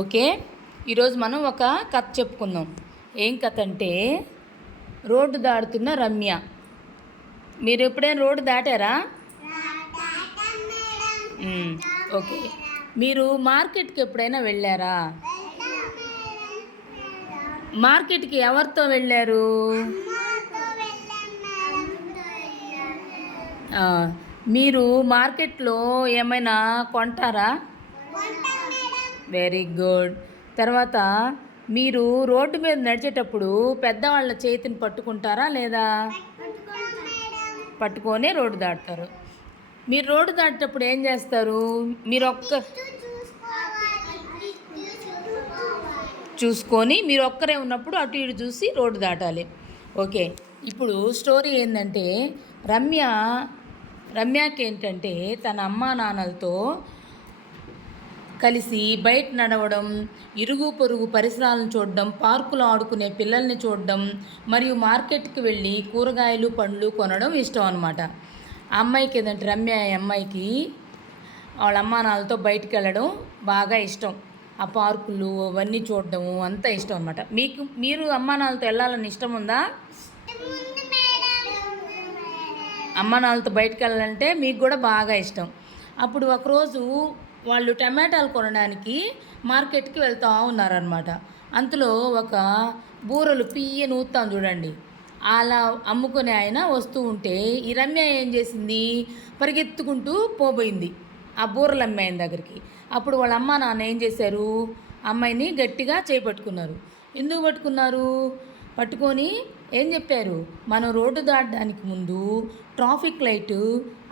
Okay? ఈరోజు మనం ఒక కథ చెప్పుకుందాం. ఏం కథ అంటే రోడ్డు దాడుతున్న రమ్య. మీరు ఎప్పుడైనా రోడ్డు దాటారా? ఓకే. మీరు మార్కెట్కి ఎప్పుడైనా వెళ్ళారా? మార్కెట్కి ఎవరితో వెళ్ళారు? మీరు మార్కెట్లో ఏమైనా కొంటారా? Very good. తర్వాత మీరు రోడ్డు మీద నడిచేటప్పుడు పెద్దవాళ్ళ చేతిని పట్టుకుంటారా లేదా? పట్టుకొనే రోడ్డు దాటుతారు. మీరు రోడ్డు దాటేటప్పుడు ఏం చేస్తారు? మీరు ఒక్క చూసుకొని మీరు ఒక్కరే ఉన్నప్పుడు అటు ఇటు చూసి రోడ్డు దాటాలి. ఓకే. ఇప్పుడు స్టోరీ ఏంటంటే రమ్య రమ్యకి ఏంటంటే తన అమ్మా నాన్నలతో కలిసి బయట నడవడం ఇరుగు పొరుగు పరిసరాలను చూడడం పార్కులో ఆడుకునే పిల్లల్ని చూడడం మరియు మార్కెట్కి వెళ్ళి కూరగాయలు పండ్లు కొనడం ఇష్టం అనమాట ఆ అమ్మాయికి ఏదంటే రమ్య అమ్మాయికి వాళ్ళ అమ్మా నాన్నలతో బయటికి వెళ్ళడం బాగా ఇష్టం. ఆ పార్కులు అవన్నీ చూడడము అంతా ఇష్టం అనమాట మీకు మీరు అమ్మా నాన్నలతో వెళ్ళాలని ఇష్టం ఉందా? అమ్మ నాన్నలతో బయటకు వెళ్ళాలంటే మీకు కూడా బాగా ఇష్టం. అప్పుడు ఒకరోజు వాళ్ళు టమాటాలు కొనడానికి మార్కెట్కి వెళ్తూ ఉన్నారనమాట అంతలో ఒక బూరలు పియ్య నూతాం చూడండి. అలా అమ్ముకునే ఆయన వస్తూ ఉంటే ఈ రమ్య ఏం చేసింది? పరిగెత్తుకుంటూ పోబోయింది ఆ బూరలు అమ్మే ఆయన దగ్గరికి. అప్పుడు వాళ్ళ అమ్మ నాన్న ఏం చేశారు? అమ్మాయిని గట్టిగా చేపట్టుకున్నారు. ఎందుకు పట్టుకున్నారు? పట్టుకొని ఏం చెప్పారు? మనం రోడ్డు దాటడానికి ముందు ట్రాఫిక్ లైటు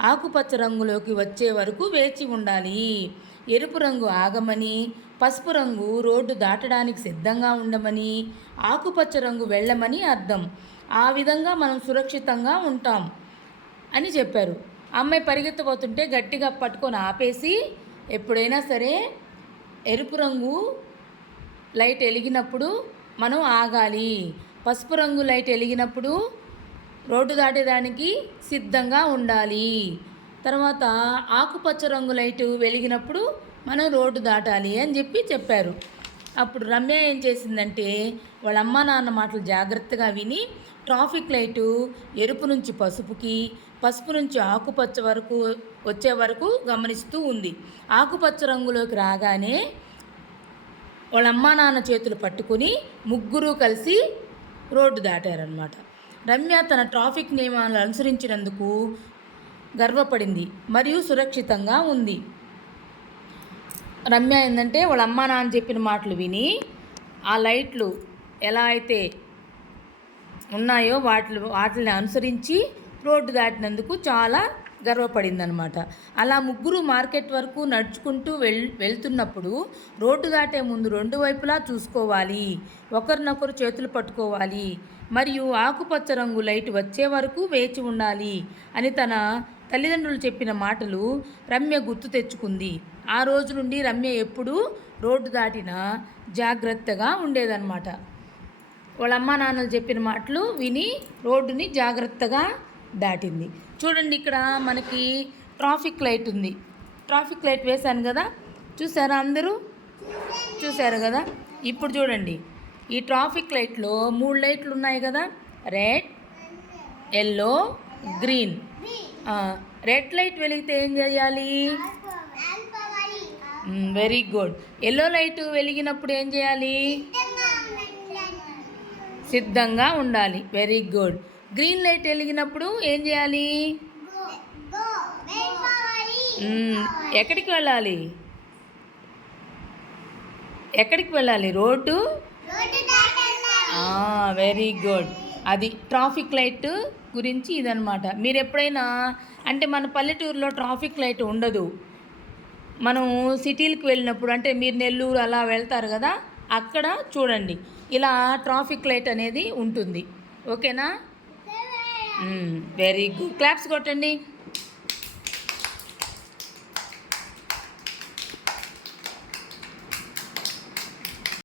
ఆకుపచ్చ రంగులోకి వచ్చే వరకు వేచి ఉండాలి. ఎరుపు రంగు ఆగమని పసుపు రంగు రోడ్డు దాటడానికి సిద్ధంగా ఉండమని ఆకుపచ్చ రంగు వెళ్ళమని అర్థం. ఆ విధంగా మనం సురక్షితంగా ఉంటాం అని చెప్పారు. అమ్మాయి పరిగెత్తబోతుంటే గట్టిగా పట్టుకొని ఆపేసి ఎప్పుడైనా సరే ఎరుపు రంగు లైట్ వెలిగినప్పుడు మనం ఆగాలి. పసుపు రంగు లైట్ వెలిగినప్పుడు రోడ్డు దాటేదానికి సిద్ధంగా ఉండాలి. తర్వాత ఆకుపచ్చ రంగు లైటు వెలిగినప్పుడు మనం రోడ్డు దాటాలి అని చెప్పి చెప్పారు. అప్పుడు రమ్య ఏం చేసిందంటే వాళ్ళ అమ్మ నాన్న మాటలు జాగ్రత్తగా విని ట్రాఫిక్ లైటు ఎరుపు నుంచి పసుపుకి పసుపు నుంచి ఆకుపచ్చ వరకు వచ్చే వరకు గమనిస్తూ ఉంది. ఆకుపచ్చ రంగులోకి రాగానే వాళ్ళ అమ్మా నాన్న చేతులు పట్టుకుని ముగ్గురు కలిసి రోడ్డు దాటారనమాట రమ్య తన ట్రాఫిక్ నియమాలను అనుసరించినందుకు గర్వపడింది మరియు సురక్షితంగా ఉంది. రమ్య ఏంటంటే వాళ్ళ అమ్మా నాన్న చెప్పిన మాటలు విని ఆ లైట్లు ఎలా అయితే ఉన్నాయో వాటి వాటిని అనుసరించి రోడ్డు దాటినందుకు చాలా గర్వపడిందనమాట. అలా ముగ్గురు మార్కెట్ వరకు నడుచుకుంటూ వెళ్ వెళ్తున్నప్పుడు రోడ్డు దాటే ముందు రెండు వైపులా చూసుకోవాలి. ఒకరినొకరు చేతులు పట్టుకోవాలి. మరియు ఆకుపచ్చ రంగు లైట్ వచ్చే వరకు వేచి ఉండాలి అని తన తల్లిదండ్రులు చెప్పిన మాటలు రమ్య గుర్తు తెచ్చుకుంది. ఆ రోజు నుండి రమ్య ఎప్పుడూ రోడ్డు దాటినా జాగ్రత్తగా ఉండేదన్నమాట వాళ్ళ అమ్మా నాన్నలు చెప్పిన మాటలు విని రోడ్డుని జాగ్రత్తగా దాటింది. చూడండి ఇక్కడ మనకి ట్రాఫిక్ లైట్ ఉంది. ట్రాఫిక్ లైట్ వేశాను కదా? చూసారా అందరూ? చూసారు కదా? ఇప్పుడు చూడండి. ఈ ట్రాఫిక్ లైట్లో మూడు లైట్లు ఉన్నాయి కదా? Red yellow green. Red light వెలిగితే ఏం చేయాలి? Very good. ఎల్లో లైట్ వెలిగినప్పుడు ఏం చేయాలి? సిద్ధంగా ఉండాలి. Very good. గ్రీన్ లైట్ వెలిగినప్పుడు ఏం చేయాలి? ఎక్కడికి వెళ్ళాలి? ఎక్కడికి వెళ్ళాలి? రోడ్డు? వెరీ గుడ్ అది ట్రాఫిక్ లైట్ గురించి ఇదనమాట మీరు ఎప్పుడైనా అంటే మన పల్లెటూరులో ట్రాఫిక్ లైట్ ఉండదు. మనం సిటీలకు వెళ్ళినప్పుడు అంటే మీరు నెల్లూరు అలా వెళ్తారు కదా అక్కడ చూడండి. ఇలా ట్రాఫిక్ లైట్ అనేది ఉంటుంది. ఓకేనా? వెరీ గుడ్ క్లాప్స్ కొట్టండి.